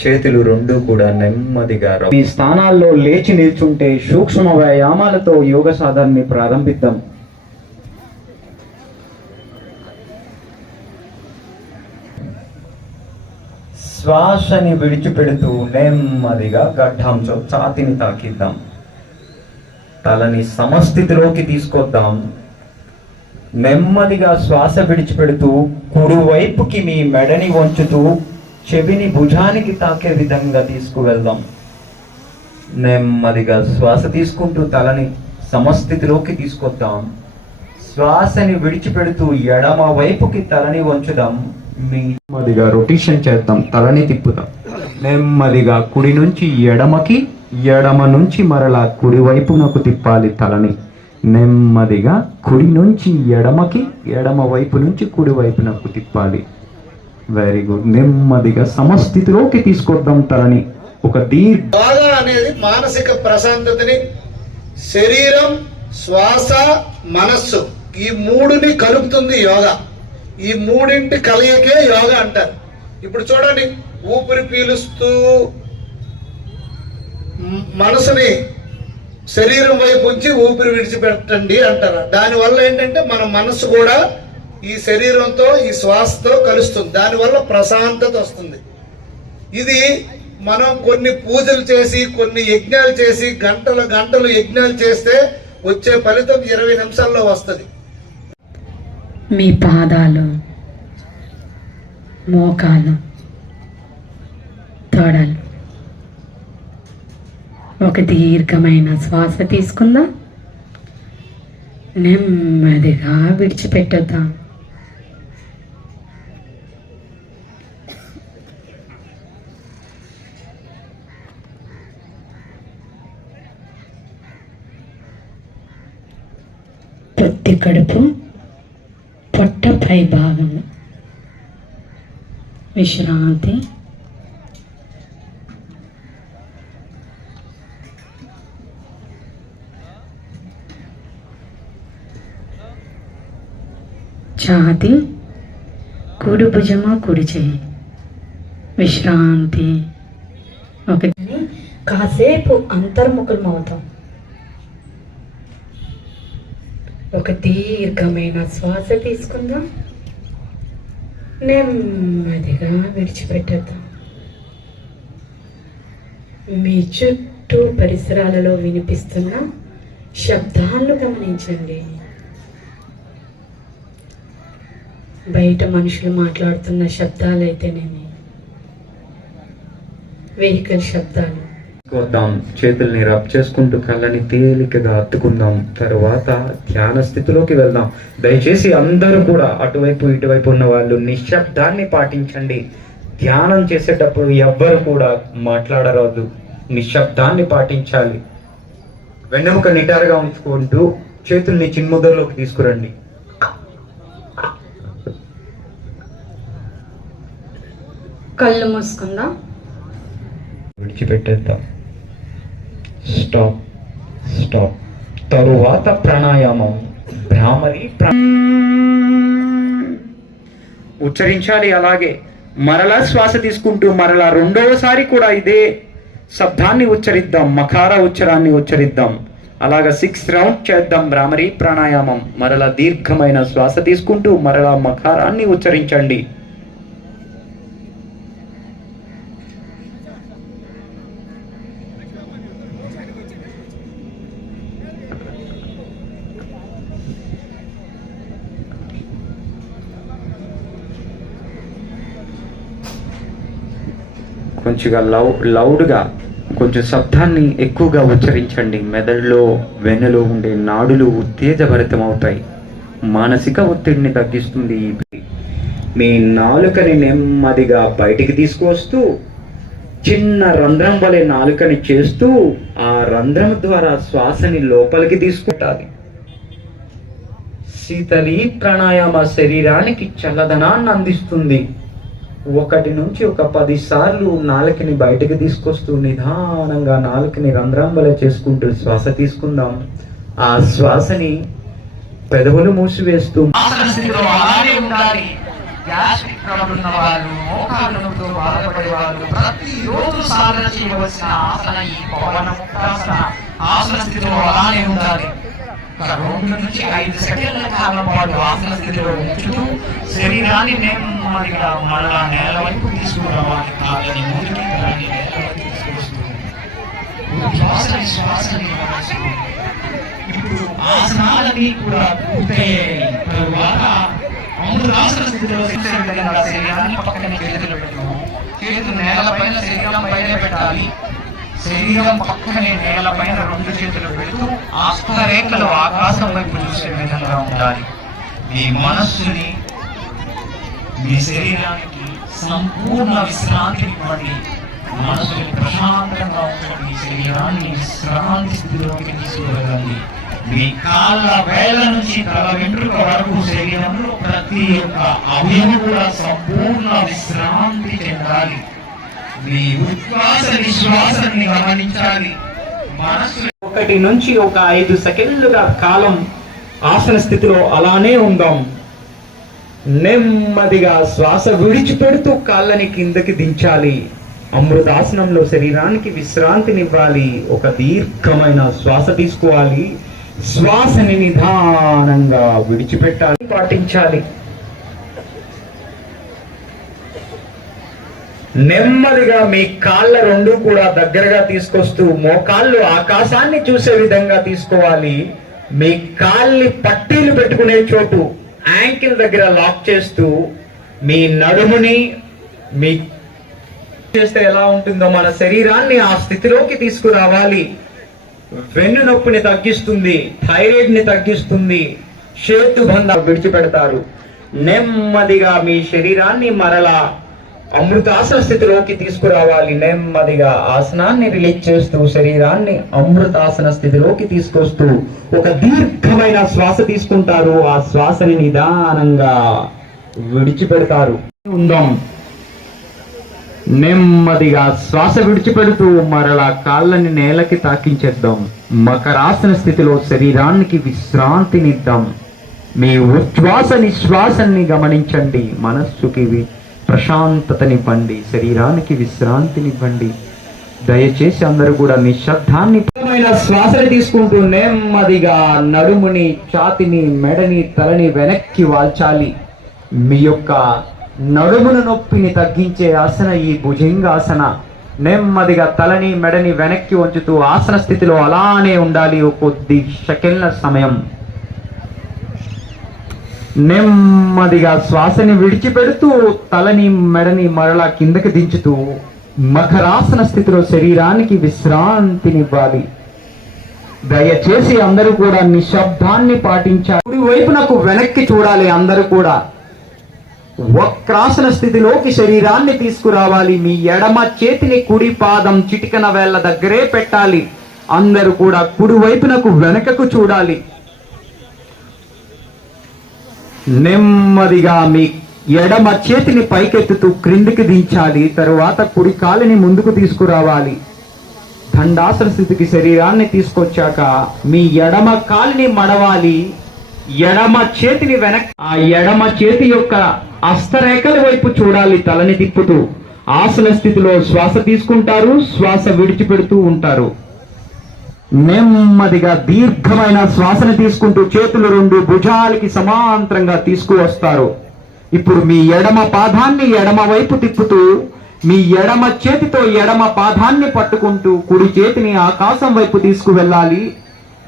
చేతులు రెండు కూడా నెమ్మదిగా మీ స్థానాల్లో లేచి నిల్చుంటే సూక్ష్మ వ్యాయామాలతో యోగ సాధనని ప్రారంభిద్దాం. శ్వాసని విడిచిపెడుతూ నెమ్మదిగా గడ్డంతో ఛాతిని తాకిద్దాం. తలని సమస్థితిలోకి తీసుకొద్దాం. నెమ్మదిగా శ్వాస విడిచిపెడుతూ కుడివైపుకి మీ మెడని వంచుతూ చెవిని భుజానికి తాకే విధంగా తీసుకువెళ్దాం. నెమ్మదిగా శ్వాస తీసుకుంటూ తలని సమస్థితిలోకి తీసుకొద్దాం. శ్వాసని విడిచిపెడుతూ ఎడమ వైపుకి తలని వంచుదాం. నెమ్మదిగా రొటేషన్ చేద్దాం. తలని తిప్పుదాం. నెమ్మదిగా కుడి నుంచి ఎడమకి ఎడమ నుంచి మరలా కుడి వైపునకు తిప్పాలి తలని. నెమ్మదిగా కుడి నుంచి ఎడమకి ఎడమ వైపు నుంచి కుడి వైపునకు తిప్పాలి. వెరీ గుడ్ నెమ్మదిగా సమస్థితిలోకి తీసుకొద్దాం తలని. ఒక దీర్ఘ యోగా అనేది మానసిక ప్రశాంతతని శరీరం శ్వాస మనస్సు ఈ మూడుని కలుపుతుంది యోగా. ఈ మూడింటి కలయికే యోగా అంటారు. ఇప్పుడు చూడండి ఊపిరి పీలుస్తూ మనసుని శరీరం వైపు ఉంచి ఊపిరి విడిచిపెట్టండి అంటారు. దానివల్ల ఏంటంటే మన మనసు కూడా ఈ శరీరంతో ఈ శ్వాసతో కలుస్తుంది. దానివల్ల ప్రశాంతత వస్తుంది. ఇది మనం కొన్ని పూజలు చేసి కొన్ని యజ్ఞాలు చేసి గంటల గంటలు యజ్ఞాలు చేస్తే వచ్చే ఫలితం ఇరవై నిమిషాల్లో వస్తుంది. మీ పాదాలు మోకాలు తొడలు. ఒక దీర్ఘమైన శ్వాస తీసుకుందాం. నెమ్మదిగా విడిచిపెట్టద్దాం. కడుపు పొట్ట పై భాగం. విశ్రాంతి. ఛాతి కుడి భుజము కుడి చేయి విశ్రాంతి. ఒకటి కాసేపు అంతర్ముఖం అవుతాం ఒక దీర్ఘమైన శ్వాస తీసుకుందాం. నెమ్మదిగా విడిచిపెట్టేద్దాం. మీ చుట్టూ పరిసరాలలో వినిపిస్తున్న శబ్దాలను గమనించండి. బయట మనుషులు మాట్లాడుతున్న శబ్దాలు అయితేనేమి వెహికల్ శబ్దాలు. వద్దాం చేతుల్ని రబ్ చేసుకుంటూ కళ్ళని తేలికగా అత్తుకుందాం. తర్వాత ధ్యాన స్థితిలోకి వెళ్దాం. దయచేసి అందరూ కూడా అటువైపు ఇటువైపు ఉన్న వాళ్ళు నిశ్శబ్దాన్ని పాటించండి. ధ్యానం చేసేటప్పుడు ఎవ్వరు కూడా మాట్లాడరాదు. నిశ్శబ్దాన్ని పాటించాలి. వెన్నెముక నిటారుగా ఉంచుకుంటూ చేతుల్ని చిన్ముద్రలోకి తీసుకురండి. కళ్ళు మూసుకుందాం. విడిచిపెట్టేద్దాం. Stop stop. తరువాత ప్రాణాయామం. భ్రామరి ఉచ్చరించాలి అలాగే. మరలా శ్వాస తీసుకుంటూ మరలా రెండవసారి కూడా ఇదే శబ్దాన్ని ఉచ్చరిద్దాం మకార ఉచ్చరాన్ని ఉచ్చరిద్దాం. అలాగా సిక్స్ రౌండ్ చేద్దాం భ్రామరి ప్రాణాయామం. మరలా దీర్ఘమైన శ్వాస తీసుకుంటూ మరలా మకారాన్ని ఉచ్చరించండి. కొంచెంగా లౌ లౌడ్గా కొంచెం శబ్దాన్ని ఎక్కువగా ఉచ్చరించండి. మెదడులో వెన్నులో ఉండే నాడులు ఉత్తేజభరితం అవుతాయి మానసిక ఒత్తిడిని తగ్గిస్తుంది మీ నాలుకని నెమ్మదిగా బయటికి తీసుకొస్తూ చిన్న రంధ్రం వలె నాలుకని చేస్తూ ఆ రంధ్రం ద్వారా శ్వాసని లోపలికి తీసుకుంటాలి శీతలి ప్రాణాయామ శరీరానికి చల్లదనాన్ని అందిస్తుంది. ఒకటి నుంచి ఒక పది సార్లు నాలుకని బయటకు తీసుకొస్తూ నిదానంగా నాలుకని రంధ్రం చేసుకుంటూ శ్వాస తీసుకుందాం. ఆ శ్వాసని పెదవులు మూసివేస్తూ ఉండాలి. గ్యాస్ట్రిక్ వాళ్ళు బాధపడే వాళ్ళు ప్రతిరోజు సాధన చేయవలసిన ఆసన ఈ పవన ముక్తాసన. ఆసన స్థితిలో అలానే ఉండాలి. ఒక రెండు నుంచి ఐదు సెకండ్ల కాలం పాటు ఆసన స్థితిలో ఉంచుతూ శరీరాన్ని మేము నెమ్మదిగా మరలా నేల వైపు తీసుకురావాలి కాదని ముందుకి దాన్ని నేల వైపు తీసుకొస్తూ శ్వాస శ్వాసని ఇప్పుడు ఆసనాలని కూడా పూర్తయ్యాయి. తరువాత అమృతాసన స్థితిలో శరీరాన్ని పక్కన చేతులు పెట్టాము. చేతులు నేల పైన శరీరం పైన పెట్టాలి. శరీరం పక్కనే నేలపైన రెండు చేతులు పెడుతూ ఆస్త ఆకాశం వైపు చూసే విధంగా ఉండాలి. మీ మనస్సుని మీ శరీరానికి సంపూర్ణ విశ్రాంతిని ఇవ్వండి. మనసుని ప్రశాంతంగా ఉంచండి. మీ శరీరాన్ని విశ్రాంతి స్థితిలోకి తీసుకువెళ్ళండి. మీ కాళ్ళ వేల నుంచి తల వెంట్రుక వరకు శరీరంలో ప్రతి ఒక్క అవయవం కూడా సంపూర్ణ విశ్రాంతి చెందాలి. మీ ఉచ్ఛ్వాస నిశ్వాసాన్ని గమనించాలి. మనసు ఒకటి నుంచి ఒక ఐదు సెకండ్లుగా కాలం ఆసన స్థితిలో అలానే ఉందాం. నెమ్మదిగా శ్వాస విడిచిపెడుతూ కాళ్ళని కిందకి దించాలి. అమృతాసనంలో శరీరానికి విశ్రాంతినివ్వాలి. ఒక దీర్ఘమైన శ్వాస తీసుకోవాలి. శ్వాసని నిదానంగా విడిచిపెట్టాలి. పాటించాలి. నెమ్మదిగా మీ కాళ్ళ రెండు కూడా దగ్గరగా తీసుకొస్తూ మోకాళ్ళు ఆకాశాన్ని చూసే విధంగా తీసుకోవాలి. మీ కాళ్ళని పట్టీలు పెట్టుకునే చోటు యాంకిల్ దగ్గర లాక్ చేస్తూ మీ నడుముని మీ చేస్తే ఎలా ఉంటుందో మన శరీరాన్ని ఆ స్థితిలోకి తీసుకురావాలి. వెన్ను నొప్పిని తగ్గిస్తుంది థైరాయిడ్ని తగ్గిస్తుంది చేతు బంధ విడిచిపెడతారు. నెమ్మదిగా మీ శరీరాన్ని మరలా అమృతాసన స్థితిలోకి తీసుకురావాలి. నెమ్మదిగా ఆసనాన్ని రిలీజ్ చేస్తూ శరీరాన్ని అమృతాసన స్థితిలోకి తీసుకొస్తూ ఒక దీర్ఘమైన శ్వాస తీసుకుంటారు. ఆ శ్వాసని నిదానంగా విడిచిపెడతారు. ఉందాం. నెమ్మదిగా శ్వాస విడిచిపెడుతూ మరలా కాళ్ళని నేలకి తాకించేద్దాం. మకరాసన స్థితిలో శరీరానికి విశ్రాంతినిద్దాం. మీ ఉచ్ఛ్వాస నిశ్వాసాన్ని గమనించండి. మనస్సుకి ప్రశాంతతనివ్వండి శరీరానికి విశ్రాంతినివ్వండి. దయచేసి అందరూ కూడా నిశ్శబ్దాన్ని శ్వాసని తీసుకుంటూ నెమ్మదిగా నడుముని ఛాతిని మెడని తలని వెనక్కి వాల్చాలి. మీ యొక్క నడుమును నొప్పిని తగ్గించే ఆసన ఈ భుజంగాసన. నెమ్మదిగా తలని మెడని వెనక్కి ఉంచుతూ ఆసన స్థితిలో అలానే ఉండాలి. కొద్ది సెకండ్ల సమయం. నెమ్మదిగా శ్వాసని విడిచిపెడుతూ తలని మెడని మరలా కిందకి దించుతూ మకరాసన స్థితిలో శరీరానికి విశ్రాంతినివ్వాలి. దయచేసి అందరూ కూడా నిశ్శబ్దాన్ని పాటించాలి కుడి వైపునకు వెనక్కి చూడాలి అందరూ కూడా. వక్రాసన స్థితిలోకి శరీరాన్ని తీసుకురావాలి. మీ ఎడమ చేతిని కుడి పాదం చిటికన వేళ్ళ దగ్గరే పెట్టాలి. అందరూ కూడా కుడి వైపునకు వెనకకు చూడాలి. నెమ్మదిగా మీ ఎడమ చేతిని పైకెత్తుతూ క్రిందికి దించాలి తరువాత కుడి కాలిని ముందుకు తీసుకురావాలి. దండాసన స్థితికి శరీరాన్ని తీసుకొచ్చాక మీ ఎడమ కాలిని మడవాలి. ఎడమ చేతిని వెనక్ ఆ ఎడమ చేతి యొక్క అస్తరేఖల వైపు చూడాలి తలని తిప్పుతూ. ఆసన స్థితిలో శ్వాస తీసుకుంటారు శ్వాస విడిచిపెడుతూ ఉంటారు. నెమ్మదిగా దీర్ఘమైన శ్వాసను తీసుకుంటూ చేతులు రెండు భుజాలకి సమాంతరంగా తీసుకువస్తారు. ఇప్పుడు మీ ఎడమ పాదాన్ని ఎడమ వైపు తిప్పుతూ మీ ఎడమ చేతితో ఎడమ పాదాన్ని పట్టుకుంటూ కుడి చేతిని ఆకాశం వైపు తీసుకువెళ్ళాలి.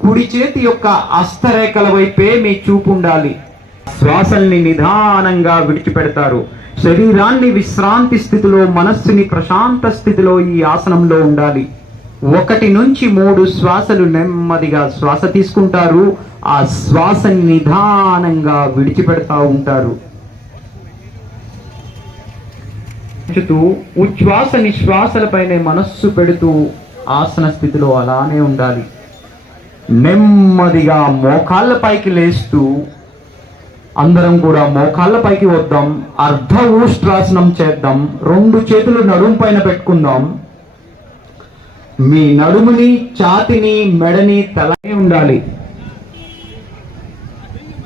కుడి చేతి యొక్క అస్తరేఖల వైపే మీ చూపు ఉండాలి. శ్వాసల్ని నిదానంగా విడిచిపెడతారు. శరీరాన్ని విశ్రాంతి స్థితిలో మనస్సుని ప్రశాంత స్థితిలో ఈ ఆసనంలో ఉండాలి. ఒకటి నుంచి మూడు శ్వాసలు నెమ్మదిగా శ్వాస తీసుకుంటారు. ఆ శ్వాసని నిదానంగా విడిచిపెడతా ఉంటారు. ఉంచుతూ ఉచ్ఛ్వాస నిశ్వాసలపైనే మనస్సు పెడుతూ ఆసన స్థితిలో అలానే ఉండాలి. నెమ్మదిగా మోకాళ్ళ పైకి లేస్తూ అందరం కూడా మోకాళ్ళ పైకి వద్దాం. అర్ధ ఊష్ట్రాసనం చేద్దాం. రెండు చేతులు నడుము పైన పెట్టుకుందాం. మీ నడుముని ఛాతిని మెడని తలనే ఉండాలి.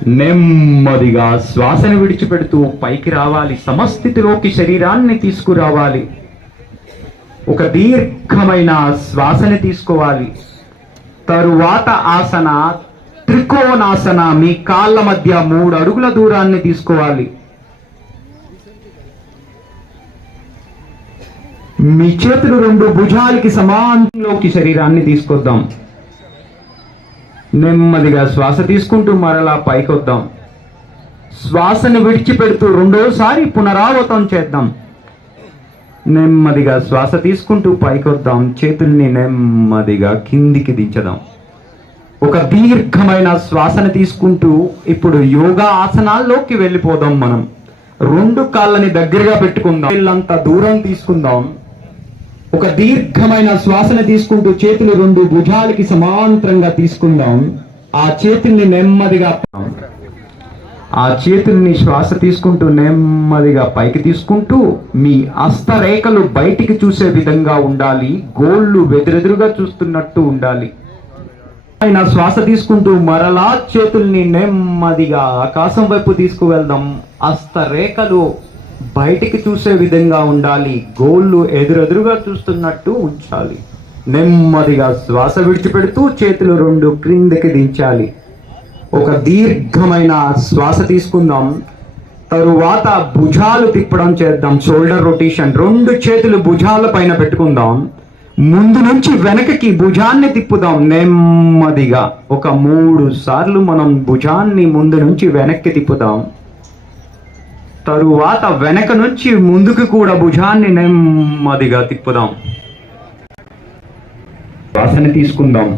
నెమ్మదిగా శ్వాసను విడిచిపెడుతూ పైకి రావాలి. సమస్థితిలోకి శరీరాన్ని తీసుకురావాలి. ఒక దీర్ఘమైన శ్వాసని తీసుకోవాలి. తరువాత ఆసన త్రికోణాసన మీ కాళ్ళ మధ్య మూడు అడుగుల దూరాన్ని తీసుకోవాలి. మీ చేతులు రెండు భుజాలకి సమానంలోకి శరీరాన్ని తీసుకొద్దాం. నెమ్మదిగా శ్వాస తీసుకుంటూ మరలా పైకొద్దాం. శ్వాసను విడిచిపెడుతూ రెండోసారి పునరావృతం చేద్దాం. నెమ్మదిగా శ్వాస తీసుకుంటూ పైకొద్దాం. చేతుల్ని నెమ్మదిగా కిందికి దించదాం. ఒక దీర్ఘమైన శ్వాసను తీసుకుంటూ ఇప్పుడు యోగా ఆసనాల్లోకి వెళ్ళిపోదాం మనం. రెండు కాళ్ళని దగ్గరగా పెట్టుకుందాం. వీళ్ళంత దూరం తీసుకుందాం. ఒక దీర్ఘమైన శ్వాసన తీసుకుంటూ చేతులు రెండు భుజాలకి సమాంతరంగా తీసుకుందాం. ఆ చేతుల్ని నెమ్మదిగా ఆ చేతుల్ని శ్వాస తీసుకుంటూ నెమ్మదిగా పైకి తీసుకుంటూ మీ హస్తరేఖలు బయటికి చూసే విధంగా ఉండాలి. గోళ్ళు వెదురెదురుగా చూస్తున్నట్టు ఉండాలి. ఆయన శ్వాస తీసుకుంటూ మరలా చేతుల్ని నెమ్మదిగా ఆకాశం వైపు తీసుకువెళ్దాం. హస్తరేఖలు బయటికి చూసే విధంగా ఉండాలి. గోళ్ళు ఎదురెదురుగా చూస్తున్నట్టు ఉంచాలి. నెమ్మదిగా శ్వాస విడిచిపెడుతూ చేతులు రెండు క్రిందకి దించాలి. ఒక దీర్ఘమైన శ్వాస తీసుకుందాం. తరువాత భుజాలు తిప్పడం చేద్దాం. Shoulder rotation. రెండు చేతులు భుజాల పైన పెట్టుకుందాం. ముందు నుంచి వెనకకి భుజాన్ని తిప్పుదాం నెమ్మదిగా. ఒక మూడు సార్లు మనం భుజాన్ని ముందు నుంచి వెనక్కి తిప్పుదాం. తరువాత వెనక నుంచి ముందుకు కూడా భుజాన్ని నెమ్మదిగా తిప్పుదాం. శ్వాసని తీసుకుందాం.